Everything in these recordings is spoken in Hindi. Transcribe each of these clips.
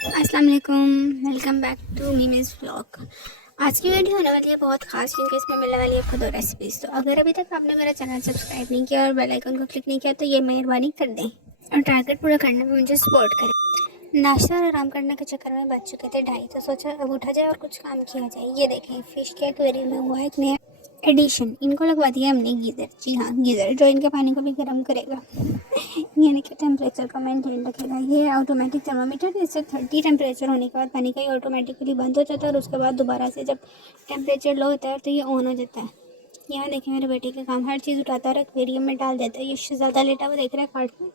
अस्सलाम वालेकुम, वेलकम बैक टू मीमीज़ व्लॉग। आज की वीडियो होने वाली है बहुत खास, क्योंकि इसमें मिलने वाली है आपको 2 रेसिपीज़। तो अगर अभी तक आपने मेरा चैनल सब्सक्राइब नहीं किया और बेल आइकन को क्लिक नहीं किया तो ये मेहरबानी कर दें और टारगेट पूरा करने में मुझे सपोर्ट करें। नाश्ता और आराम करने के चक्कर में बज चुके थे 2:30, तो सोचा अब उठा जाए और कुछ काम किया जाए। ये देखें, फ़िश के एक्वेरियम में हुआ है एक नया एडिशन। इनको लगवा दिया हमने गीज़र। जी हाँ, गीज़र जो इनके पानी को भी गर्म करेगा, यानी कि टेम्परेचर को मेंटेन रखेगा। ये है ऑटोमेटिक थर्मामीटर। इससे 30 टेम्परेचर होने के बाद पानी का ये ऑटोमेटिकली बंद हो जाता है और उसके बाद दोबारा से जब टेम्परेचर लो होता है तो ये ऑन हो जाता है। यहाँ देखें, मेरे बेटे का काम, हर चीज़ उठाता है और एक्वेरियम में डाल देता है। ये ज़्यादा लेटा हुआ देख रहा है कार्टून,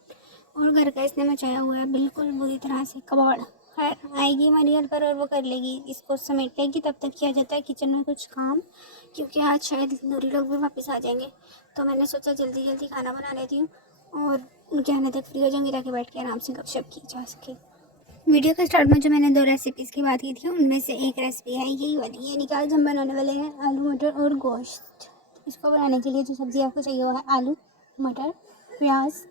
और घर का इसने मचाया हुआ है बिल्कुल बुरी तरह से कबाड़। खैर, आएगी हमारी घर पर और वो कर लेगी, इसको समेट लेगी। तब तक किया जाता है किचन में कुछ काम, क्योंकि आज शायद नूरी लोग भी वापस आ जाएंगे। तो मैंने सोचा जल्दी जल्दी खाना बना लेती हूँ और उनके आने तक फ्री हो जाऊँगी, ताकि बैठ के आराम से गपशप की जा सके। वीडियो के स्टार्ट में जो मैंने 2 रेसिपीज़ की बात की थी, उनमें से एक रेसिपी है यही वाली, यानी कि आज हम बनाने वाले हैं आलू मटर और गोश्त। इसको बनाने के लिए जो सब्ज़ी आपको चाहिए वो है आलू, मटर, प्याज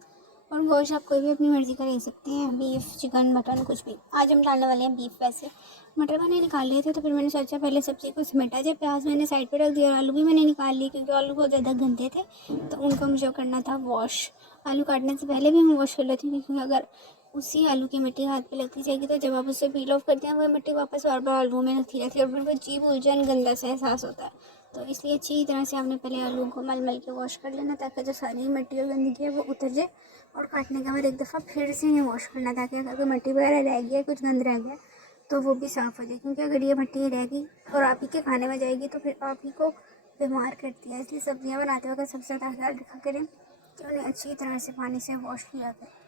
और गोश्त। आप कोई भी अपनी मर्ज़ी का ले सकते हैं, बीफ, चिकन, मटन, कुछ भी। आज हम डालने वाले हैं बीफ। वैसे मटर मैंने निकाल लिए थे, तो फिर मैंने सोचा पहले सब्ज़ी को समेटा जाए। प्याज मैंने साइड पे रख दिया और आलू भी मैंने निकाल लिए, क्योंकि आलू बहुत ज़्यादा गंदे थे, तो उनको मुझे करना था वॉश। आलू काटने से पहले भी हम वॉश कर लेते हैं, क्योंकि अगर उसी आलू की मिट्टी हाथ पे लगती जाएगी तो जब आप उससे पील ऑफ करते हैं, वह मिट्टी वापस बार बार आलू में लगती रहती है और फिर वो अजीब उलझन गंदा सा एहसास होता है। तो इसलिए अच्छी तरह से आपने पहले आलू को मल मल के वॉश कर लेना, ताकि जो सारी मिट्टी और गंदगी है वो उतर जाए। और काटने के बाद एक दफ़ा फिर से ये वॉश करना, ताकि अगर कोई मिट्टी वगैरह रह गई है, कुछ गंद रह गया, तो वो भी साफ़ हो जाए। क्योंकि अगर ये मिट्टी रहेगी और आप ही के खाने में जाएगी तो फिर आप ही को बीमार करती है। इसलिए सब्जियाँ बनाते वक्त सबसे ज़्यादा ख्याल रखा करें कि उन्हें अच्छी तरह से पानी से वॉश किया करें।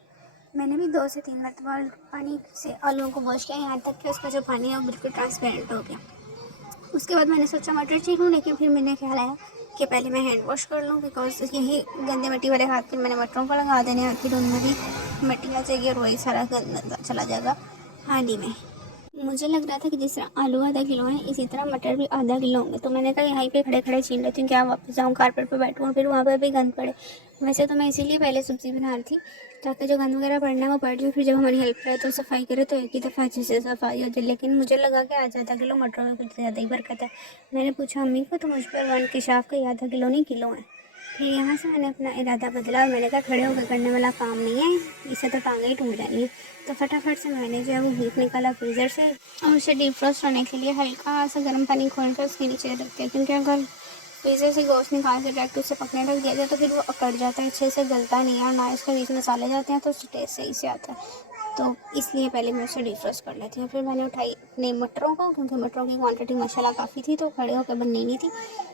मैंने भी 2 से 3 मरतबा पानी से आलूओं को वॉश किया, यहाँ तक कि उसका जो पानी है वो बिल्कुल ट्रांसपेरेंट हो गया। उसके बाद मैंने सोचा मटर छील लूँ, लेकिन फिर मैंने ख्याल आया कि पहले मैं हैंड वॉश कर लूँ, बिकॉज यही गंदे मिट्टी वाले हाथ फिर मैंने मटरों को लगा देने हैं, फिर उनमें भी मिट्टी आ जाएगी और वही सारा गंदा चला जाएगा हांडी में। मुझे लग रहा था कि जिस तरह आलू आधा किलो है, इसी तरह मटर भी आधा किलो होंगे, तो मैंने कहा यहीं पे खड़े खड़े छीन लेती हूँ, क्या वापस जाऊँ कारपेट पे बैठूँ और फिर वहाँ पे भी गंद पड़े। वैसे तो मैं इसीलिए पहले सब्ज़ी बना रही थी, ताकि जो गंद वगैरह पड़ना है वो पड़ जाए, फिर जब हमारी हेल्प करे तो सफाई करे तो एक ही दफ़ा अच्छे से सफाई हो जाए। लेकिन मुझे लगा कि आज आधा किलो मटरों में कुछ ज़्यादा ही बरकत है। मैंने पूछा अम्मी को, तो मुझ पर वन इंकशाफ का आधा किलो नहीं किलो है। फिर यहाँ से मैंने अपना इरादा बदला और मैंने कहा खड़े होकर करने वाला काम नहीं है, इससे तो टांगें ही टूट जानी है। तो फटाफट से मैंने जो है वो बीफ निकाला फ्रीज़र से और उसे डीप फ्रोस्ट होने के लिए हल्का सा गर्म पानी खोल कर उसके नीचे रख दिया, क्योंकि अगर फ्रीज़र से गोश्त निकाल के डायरेक्ट उसे पकने रख दिया जाए तो फिर वो अकड़ जाता है, अच्छे से गलता नहीं है, और ना इसके बीच मसाले जाते हैं तो उससे टेस्ट सही से आता है। तो इसलिए पहले मैं उसे डिफ्रोस्ट कर लेती हूँ। फिर मैंने उठाई अपने मटरों को, क्योंकि मटरों की क्वांटिटी माशाल्लाह काफ़ी थी, तो खड़े होकर बननी नहीं थी।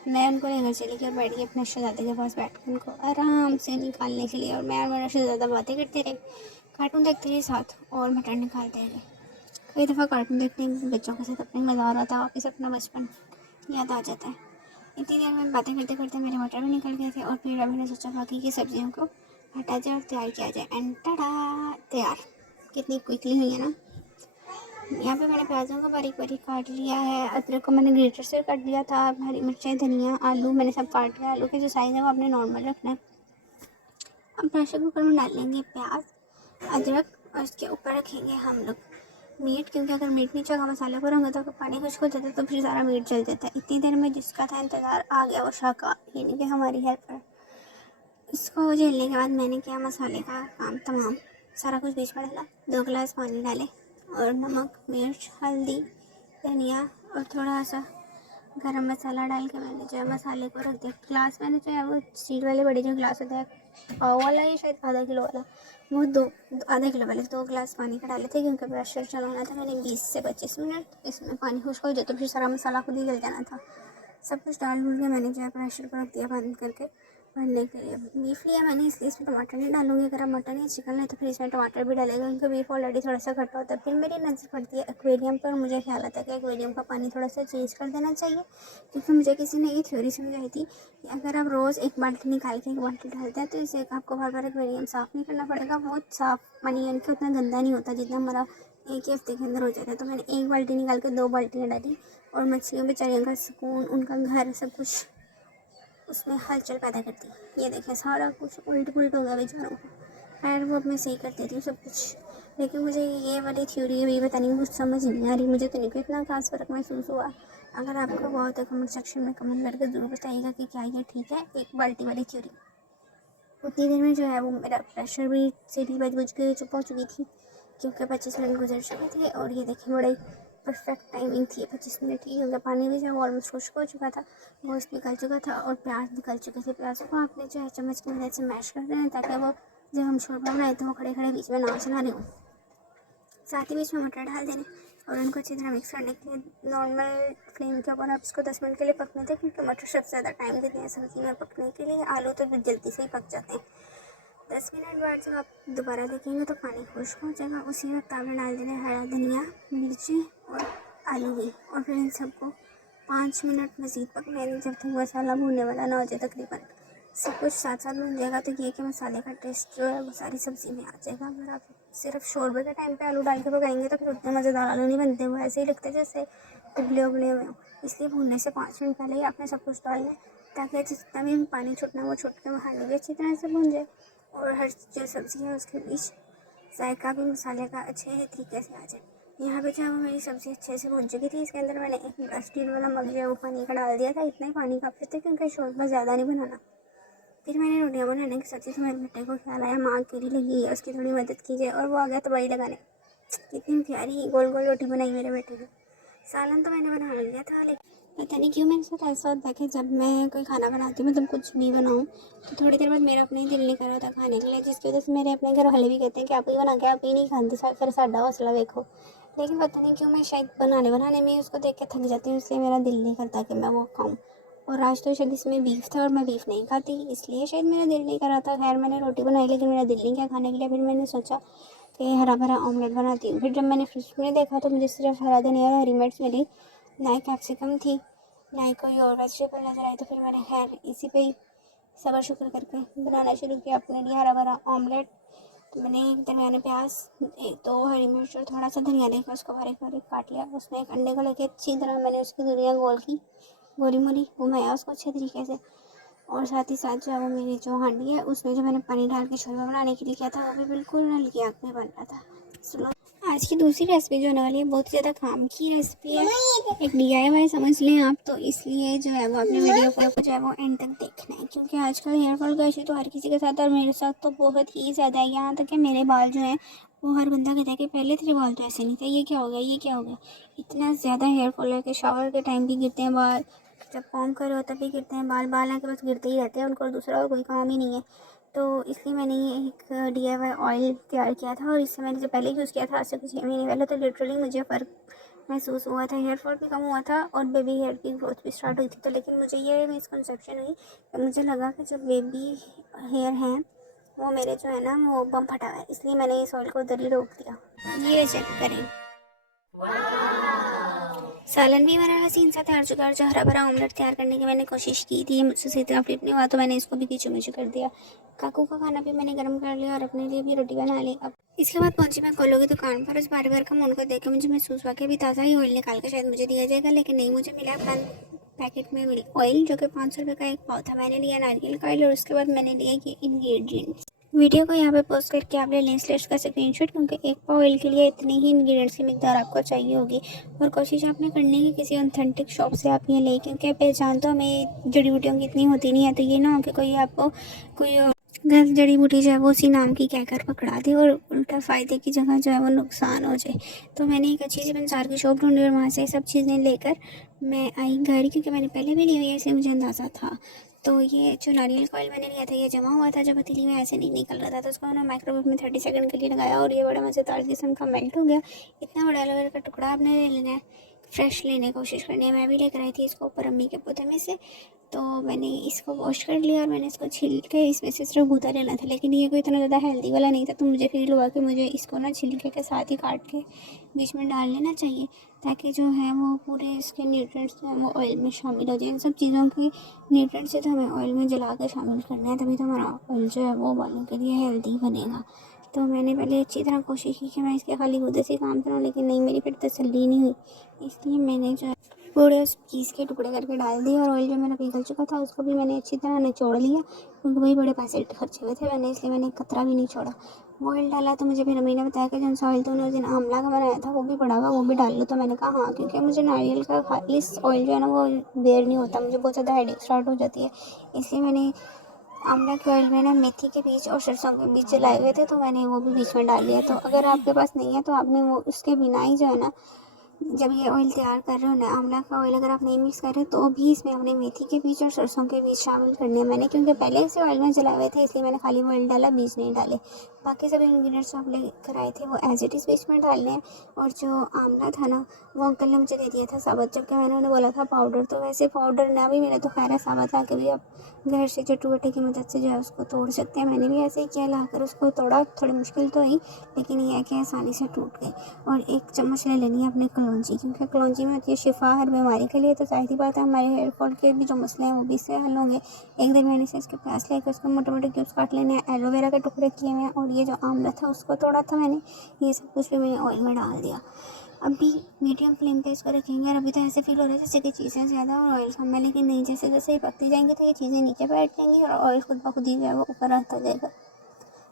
मैं उनको लेकर चली गई और बैठ गई अपने शहज़ादे के पास, बैठ कर उनको आराम से निकालने के लिए। और मैं और मेरा शहज़ादा बातें करते रहे, कार्टून देखते रहे साथ और मटर निकालते रहे। कई दफ़ा कार्टून देखने में बच्चों के साथ अपने मज़ा आ रहा था, वापस अपना बचपन याद आ जाता है। इतनी देर में बातें करते करते मेरे मटर भी निकल गए थे और फिर मैंने सोचा बाकी की सब्जियों को हटा जाए और तैयार किया जाए। एंड टाडा, तैयार। कितनी क्विकली हुई है ना। यहाँ पे मैंने प्याज़ों को बारीक बारीक काट लिया है, अदरक को मैंने ग्रेटर से काट लिया था, हरी मिर्चें, धनिया, आलू मैंने सब काट लिया। आलू के जो साइज़ है वो आपने नॉर्मल रखना है। अब प्रेशर कुकर में डाल लेंगे प्याज, अदरक और इसके ऊपर रखेंगे हम लोग मीट, क्योंकि अगर मीट नीचे का मसाले पर होंगे तो पानी खुश्क हो जाता है, तो फिर सारा मीट जल जाता है। इतनी देर में जिसका था इंतज़ार आ गया वो शाका, यानी कि हमारी हेल्पर। इसको झेलने के बाद मैंने किया मसाले का काम तमाम, सारा कुछ बीच में डाला, 2 गिलास पानी डाले और नमक, मिर्च, हल्दी, धनिया और थोड़ा सा गरम मसाला डाल के मैंने जो है मसाले को रख दिया। ग्लास मैंने जो है वो स्टील वाले बड़े जो ग्लास होते हैं, पाव वाला है शायद आधा किलो वाला, वो आधा किलो वाले 2 गिलास पानी का डाले थे, क्योंकि प्रेशर चलाना था मैंने 20 से 25 मिनट। इसमें पानी खुश्क हो जाए तो फिर सारा मसाला खुद ही गल जाना था। सब कुछ डाल भूल के मैंने जो है प्रेशर को रख दिया बंद करके भरने के लिए। बीफ लिया मैंने, इसलिए इसमें टमाटर नहीं डालूंगी। अगर आप मटन या चिकन है तो फिर इसमें टमाटर भी डालेगा, क्योंकि बीफ ऑलरेडी थोड़ा सा खट्टा होता है। फिर मेरी नज़र पड़ती है एक्वेरियम पर, मुझे ख्याल आता है कि एक्वेरियम का पानी थोड़ा सा चेंज कर देना चाहिए, क्योंकि मुझे किसी ने ये थ्योरी समझाई थी कि अगर आप रोज़ एक बाल्टी निकाल के एक बाल्टी डालते हैं तो इसे आपको बार बार एक्वेरियम साफ़ नहीं करना पड़ेगा। बहुत साफ़ पानी यानी कि उतना गंदा नहीं होता जितना हमारा एक ही हफ्ते के अंदर हो जाता है। तो मैंने एक बाल्टी निकाल के 2 बाल्टियाँ डाली और मछलियों बेचारियों का सुकून, उनका घर, सब कुछ उसमें हलचल पैदा करती है। ये देखें सारा कुछ उल्ट पुलट हो गया बेचारों को। खैर वो अब मैं सही कर देती हूँ सब कुछ। लेकिन मुझे ये वाली थ्योरी अभी पता नहीं, कुछ समझ नहीं आ रही। मुझे तो नहीं कोई इतना खास फ़र्क महसूस हुआ। अगर आपको हुआ तो कमेंट सेक्शन में कमेंट करके ज़रूर बताइएगा कि क्या ये ठीक है एक बाल्टी वाली थ्योरी। उतनी देर में जो है वो मेरा प्रेशर भी सीटी बज पहुँच चुकी थी, क्योंकि 25 मिनट गुजर चुके थे। और ये देखिए बड़ी परफेक्ट टाइमिंग थी 25 मिनट की, क्योंकि पानी भी जो ऑलमोस्ट खुश्क हो चुका था, गोश्त निकल चुका था और प्याज निकल चुके थे। प्याज को आपने जो है चम्मच की मदद से मैश कर देना, ताकि वो जब हम शोरबा बनाए तो वो खड़े खड़े बीच में ना चला रहे हों। साथ ही बीच में मटर डाल देने और उनको अच्छी तरह मिक्स करने के लिए नॉर्मल फ्लेम के ऊपर आप इसको 10 मिनट के लिए पकने दें, क्योंकि मटर सबसे ज़्यादा टाइम देते हैं सब्ज़ी में पकने के लिए। आलू तो जल्दी से ही पक जाते हैं। 10 मिनट बाद जब आप दोबारा देखेंगे तो पानी खुश्क हो जाएगा। उसी वक्त आपने डाल देना हरा धनिया, मिर्ची और आलू भी, और फिर इन सबको 5 मिनट मज़ीद पकने दें, जब तक मसाला भूनने वाला ना हो जाए। तकरीबन सब कुछ साथ साथ भून जाएगा तो ये कि मसाले का टेस्ट जो है वो सारी सब्ज़ी में आ जाएगा। अगर आप सिर्फ शोरबे के टाइम पे आलू डाल के पकाएंगे तो फिर उतने मज़ेदार आलू नहीं बनते, वो ऐसे ही लगते हैं जैसे उबले उबले हुए हों। इसलिए भूनने से 5 मिनट पहले ही आपने सब कुछ डालना है, ताकि जितना भी पानी छूटना वो छूट के मसाले भी अच्छी तरह से भून जाए और हर जो सब्ज़ी है उसके बीच जायका भी मसाले का अच्छे तरीके से आ जाए। यहाँ पे जो है वो मेरी सब्ज़ी अच्छे से भून चुकी थी। इसके अंदर मैंने एक स्टील वाला मग जो है वो पानी का डाल दिया था। इतना ही पानी काफ़ी था, क्योंकि शोरबा ज़्यादा नहीं बनाना। फिर मैंने रोटियां बनाने की सोची तो मेरे बेटे को ख्याल आया माँ अकेली लगी है, उसकी थोड़ी मदद की जाए, और वो आ गया तबाही लगाने। कितनी प्यारी गोल गोल रोटी बनाई मेरे बेटे ने। सालन तो मैंने बना लिया था, लेकिन पता नहीं क्यों मेरे साथ ऐसा होता है कि जब मैं कोई खाना बनाती हूँ, मतलब कुछ भी बनाऊँ, तो थोड़ी देर बाद मेरा अपना ही दिल नहीं कर रहा था खाने के लिए, जिसकी वजह से मेरे अपने घर वाले भी कहते हैं कि आप ही बना के आप ही नहीं खाते, फिर साडा हौसला देखो। लेकिन पता नहीं क्यों मैं शायद बनाने में उसको देख के थक जाती हूँ, इसलिए मेरा दिल नहीं करता कि मैं वो खाऊँ। और आज तो शायद इसमें बीफ था और मैं बीफ नहीं खाती, इसलिए शायद मेरा दिल नहीं कर रहा था। खैर मैंने रोटी बनाई, लेकिन मेरा दिल नहीं किया खाने के लिए। फिर मैंने सोचा कि हरा भरा ऑमलेट बनाती हूँ। फिर जब मैंने फ्रिज में देखा तो मुझे सिर्फ हरा धनिया और हरी मिर्च मिली, ना ही कैप्सिकम थी, ना ही कोई और वेजिटेबल नज़र आई। तो फिर मैंने खैर इसी पे ही सब्र शुक्र करके बनाना शुरू किया अपने लिए हरा भरा ऑमलेट। तो मैंने एक दरमियाने प्याज, एक 2 हरी मिर्च और थोड़ा सा धनिया लेकर उसको बारीक बारीक काट लिया। उसमें एक अंडे को लेके अच्छी तरह मैंने उसकी दुनिया गोल की, गोली मोली घुमाया उसको अच्छे तरीके से। और साथ ही साथ जो है वो मेरी जो हांडी है उसमें जो मैंने पानी डाल के शोरबा बनाने के लिए किया था, वो भी बिल्कुल हल्की आग में बन रहा था। सुनो, आज की दूसरी रेसिपी जो होने वाली है बहुत ही ज़्यादा काम की रेसिपी है, एक DIY समझ लें आप। तो इसलिए जो है वो अपने वीडियो को जो है वो एंड तक देखना है, क्योंकि आजकल हेयर फॉल का इशू तो हर किसी के साथ और मेरे साथ तो बहुत ही ज़्यादा है। यहाँ तक कि मेरे बाल जो हैं वो हर बंदा कहता है कि पहले तेरे बाल तो ऐसे नहीं थे, ये क्या हो गया, ये क्या हो गया। इतना ज़्यादा हेयर फॉल है कि शावर के टाइम भी गिरते हैं बाल, जब कॉम कर रहे हो तब भी गिरते हैं बाल। बाल हैं कि बस गिरते ही रहते हैं, उनको दूसरा और कोई काम ही नहीं है। तो इसलिए मैंने ये एक DIY ऑयल तैयार किया था, और इससे मैंने जो पहले यूज़ किया था आज से कुछ 6 महीने पहले, तो लिटरली मुझे फ़र्क महसूस हुआ था। हेयर फॉल भी कम हुआ था और बेबी हेयर की ग्रोथ भी स्टार्ट हुई थी। तो लेकिन मुझे ये मिसकंसेप्शन हुई, मुझे लगा कि जो बेबी हेयर हैं वो मेरे जो है ना वो बम फटा हुआ है, इसलिए मैंने इस ऑयल को उधर ही रोक दिया। ये चेक करें, सालन भी हमारा हसीन सा तैयार चुका। और जो हरा भरा ऑमलेट तैयार करने की मैंने कोशिश की थी, मुझसे सही तरह फ्लिप नहीं हुआ, तो मैंने इसको भी कीचू कर दिया। काकू का खाना भी मैंने गर्म कर लिया और अपने लिए भी रोटी बना ली। अब इसके बाद पहुंची मैं कोलो की दुकान पर। उस बार का मुंह को देख के मुझे महसूस हुआ कि अभी ताज़ा ही ऑयल निकाल के शायद मुझे दिया जाएगा, लेकिन नहीं, मुझे मिला बंद पैकेट में मिल ऑयल, जो कि 500 रुपये का एक पाव था। मैंने लिया नारियल का ऑयल और उसके बाद मैंने लिया ये इंग्रेडिएंट्स। वीडियो को यहाँ पे पोस्ट करके आप ले लें स्लेट्स का स्क्रीनशॉट, क्योंकि एक पाव ऑयल के लिए इतनी ही इंग्रेडिएंट्स की मिकदार आपको चाहिए होगी। और कोशिश आपने करनी है किसी ऑथेंटिक शॉप से आप ये लें, क्योंकि पहचान तो हमें जड़ी बूटियों की इतनी होती नहीं है। तो ये ना हो कि कोई आपको कोई घर जड़ी बूटी जो है वो उसी नाम की कहकर पकड़ा दे और उल्टा फ़ायदे की जगह जो है वो नुकसान हो जाए। तो मैंने एक अच्छी सी पंसार की शॉप ढूंढी और वहाँ से सब चीज़ें लेकर मैं आई घर, क्योंकि मैंने पहले भी ली हुई है, इसलिए मुझे अंदाज़ा था। तो ये जो नारियल का ऑयल मैंने लिया था ये जमा हुआ था, जो पतीली में ऐसे नहीं निकल रहा था, तो उसको मैंने माइक्रोवेव में 30 सेकंड के लिए लगाया और ये बड़ा मज़ेदार किस्म का मेल्ट हो गया। इतना बड़ा एलोवेरा का टुकड़ा आपने ले लेना है, फ्रेश लेने की कोशिश करनी है। मैं भी लेकर आई थी इसको ऊपर अम्मी के पौधे में से। तो मैंने इसको वॉश कर लिया और मैंने इसको छील के इसमें से सिर्फ गूदा लेना था, लेकिन ये कोई इतना ज़्यादा हेल्दी वाला नहीं था। तो मुझे फील हुआ कि मुझे इसको ना छिलके के साथ ही काट के बीच में डाल लेना चाहिए, ताकि जो है वो पूरे इसके न्यूट्रिएंट्स जो हैं वो ऑयल में शामिल हो जाए। इन सब चीज़ों की न्यूट्रिएंट्स से तो हमें ऑयल में जला के शामिल करना है, तभी तो हमारा ऑयल जो है वो बालों के लिए हेल्दी बनेगा। तो मैंने पहले अच्छी तरह कोशिश की कि मैं इसके खाली गूदे से काम करूँ, लेकिन नहीं, मेरी फिर तसल्ली नहीं हुई। इसलिए मैंने जो है पूरे उस पीस के टुकड़े करके डाल दिए और ऑयल जो मेरा पिघल चुका था उसको भी मैंने अच्छी तरह निचोड़ लिया, क्योंकि वही बड़े पैसे खर्चे हुए थे मैंने, इसलिए मैंने कतरा भी नहीं छोड़ा। ऑयल डाला तो मुझे फिर अम्मी ने बताया कि जो सा ऑयल तूने उस दिन आंवला का बनाया था वो भी पड़ा हुआ, वो भी डाल लो। तो मैंने कहा हाँ, क्योंकि मुझे नारियल का खालिस ऑयल जो है ना वो बेयर नहीं होता, मुझे बहुत ज़्यादा हेडेक स्टार्ट हो जाती है। इसलिए मैंने आंवला के ऑयल में ना मेथी के बीज और सरसों के बीज जलाए हुए थे, तो मैंने वो भी बीच में डाल दिया। तो अगर आपके पास नहीं है तो आपने वो उसके बिना ही जो है ना, जब ये ऑयल तैयार कर रहे हो ना, आंवला का ऑयल अगर आप नहीं मिक्स कर रहे तो भी इसमें हमने मेथी के बीज और सरसों के बीज शामिल करने हैं मैंने, क्योंकि पहले से ऑयल में जलाए हुए थे, इसलिए मैंने खाली ऑयल डाला, बीज नहीं डाले। बाकी सब इंग्रीडियंट्स जो आप लेकर आए थे वो एज इट इज़ बीच में डालने हैं। और जो आंवला था ना वो अंकल ने मुझे दे दिया था साबुत, जबकि मैंने उन्हें बोला था पाउडर। तो वैसे पाउडर ना भी मिले तो खैर है, साबुत ला के भी आप घर से चटुवटे की मदद से जो है उसको तोड़ सकते हैं। मैंने भी ऐसे ही किया, लाकर उसको तोड़ा। थोड़ी मुश्किल तो हुई, लेकिन ये है कि आसानी से टूट गई। और 1 चम्मच ले लेनी है अपने कलौंजी, क्योंकि कलौंजी में होती है शिफा हर बीमारी के लिए। तो जाहिर सी बात है हमारे हेयर फॉल के भी जो मसले हैं वो भी इससे हल होंगे। 1 मैंने से इसके प्याज लेकर उसको मोटे मोटे क्यूब्स काट लेने हैं। एलोवेरा के टुकड़े किए हुए हैं, और ये जो आंवला था उसको तोड़ा था मैंने। ये सब कुछ भी मैंने ऑयल में डाल दिया। अभी मीडियम फ्लेम पे इसको रखेंगे। और अभी तो ऐसे फील हो रहा है जैसे कि चीज़ें ज़्यादा और ऑयल कम है, लेकिन नहीं, जैसे जैसे ये पकती जाएंगी तो ये चीज़ें नीचे बैठ जाएंगी और ऑयल खुद ब खुद ही जो है वो ऊपर आता जाएगा।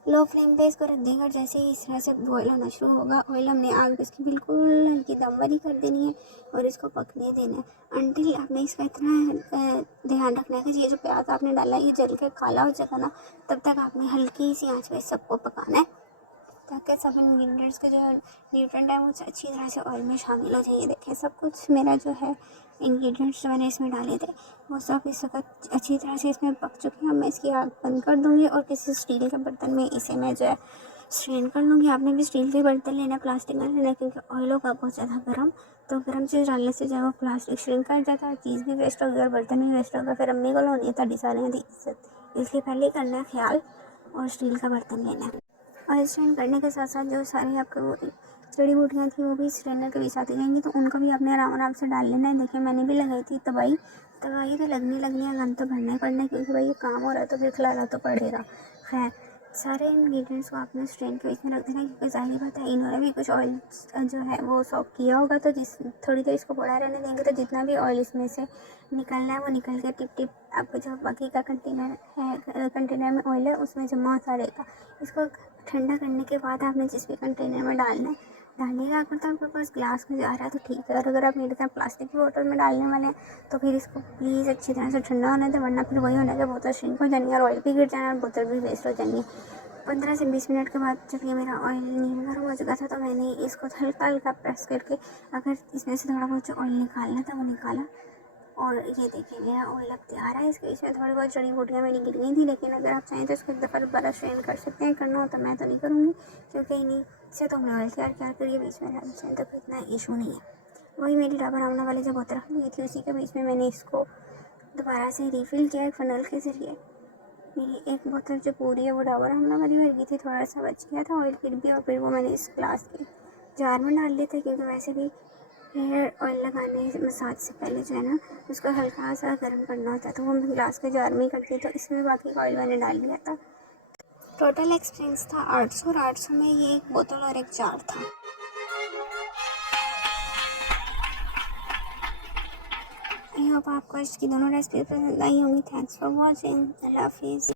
लो फ्लेम पे इसको रख देंगे, और जैसे ही इस तरह से बॉयल होना शुरू होगा ऑयल, हमने आग इसकी बिल्कुल हल्की दम वाली कर देनी है और इसको पकने देना है। अंटिल आपने इसका इतना ध्यान रखना है कि ये जो प्याज आपने डाला है ये जल के काला हो जाएगा ना, तब तक आपने हल्की सी आंच पे सबको पकाना है, ताकि सब इंग्रेडिएंट्स के जो न्यूट्रेंट है वो अच्छी तरह से ऑयल में शामिल हो जाइए। देखें सब कुछ मेरा जो है इंग्रेडिएंट्स जो मैंने इसमें डाले थे वो सब इस वक्त अच्छी तरह से इसमें पक चुके हैं। अब मैं इसकी आग बंद कर दूँगी और किसी स्टील के बर्तन में इसे मैं जो है स्ट्रेन कर लूँगी। आपने भी स्टील के बर्तन लेना, प्लास्टिक का लेना, क्योंकि ऑयल होगा बहुत ज़्यादा गर्म, तो गर्म चीज़ डालने से जो है वो प्लास्टिक श्रिंक कर जाता है, चीज़ भी वेस्ट होगी और बर्तन भी वेस्ट होगा, फिर अम्मी को लोनी है ताड़ी सारे दी इज्जत। इसलिए पहले ही करना है ख्याल और स्टील का बर्तन लेना है। और स्ट्रेन करने के साथ साथ जो सारी आपके वो जड़ी बूटियाँ थी वो भी स्ट्रेनर के बीच आती जाएंगी, तो उनको भी आपने आराम आराम से डाल लेना है। देखिए मैंने भी लगाई थी दवाई तो लगनी है, गन तो भरना ही पड़ना है, क्योंकि भाई ये काम हो रहा है तो फिर खिलाना तो पड़ेगा। खैर सारे इंग्रेडिएंट्स को आपने स्ट्रेन के बीच में रख देना, क्योंकि जाहिर बात है इन्होंने भी कुछ ऑयल जो है वो सॉक किया होगा, तो जिस थोड़ी देर इसको पड़ा रहने देंगे तो जितना भी ऑयल इसमें से निकलना है वो निकल के टिप टिप आपको जो बाकी का कंटेनर है, कंटेनर में ऑयल है उसमें जमा होता रहेगा। इसको ठंडा करने के बाद आपने जिस भी कंटेनर में डालना है डालिएगा। अगर तो आपके पास ग्लास में जा रहा है तो ठीक है, और अगर आप मेरे साथ प्लास्टिक की बोतल में डालने वाले हैं तो फिर इसको प्लीज़ अच्छी तरह से ठंडा होने दें, वरना फिर वही होना है कि बोतल श्रिंक हो जानी है और ऑयल भी गिर जाना है और बोतल भी वेस्ट हो जानी है। 15 से 20 मिनट के बाद जब ये मेरा ऑयल नीम गर्म हो चुका था तो मैंने इसको हल्का हल्का प्रेस करके अगर इसमें से थोड़ा बहुत जो ऑयल निकालना था वो निकाला। और ये देखिए मेरा ऑयल अब तैयार है। इसके इसमें थोड़ी बहुत जड़ी बूटियाँ मेरी गिर गई थी, लेकिन अगर आप चाहें तो इसको एक दफ़ा दोबारा स्ट्रेन कर सकते हैं। करना हो तो मैं तो नहीं करूँगी, क्योंकि इन्हीं से तो हमने ऑयल तैयार करिए बीच में डालना चाहिए, तो कोई इतना इशू नहीं है। वही मेरी डाबर आमला वाली जो बोतल रखी हुई थी उसी के बीच में मैंने इसको दोबारा से रिफ़िल किया एक फ़नल के ज़रिए। मेरी एक बोतल जो पूरी है वो डाबर आमला वाली भर गई थी, थोड़ा सा बच गया था ऑयल फिर भी, और फिर वो मैंने इस ग्लास के जार में डाल दिया था, क्योंकि वैसे भी हेयर ऑयल लगाने मसाज से पहले जो है ना उसको हल्का सा गर्म करना होता है, तो वो मैं गिलास के जार में ही करती, तो इसमें बाकी ऑयल मैंने डाल दिया था। टोटल एक्सपेंस था 800, और 800 में ये एक बोतल और एक जार था। आई होप आपको इसकी दोनों रेसिपी पसंद आई होंगी। Thanks for watching. अल्लाह हाफिज़।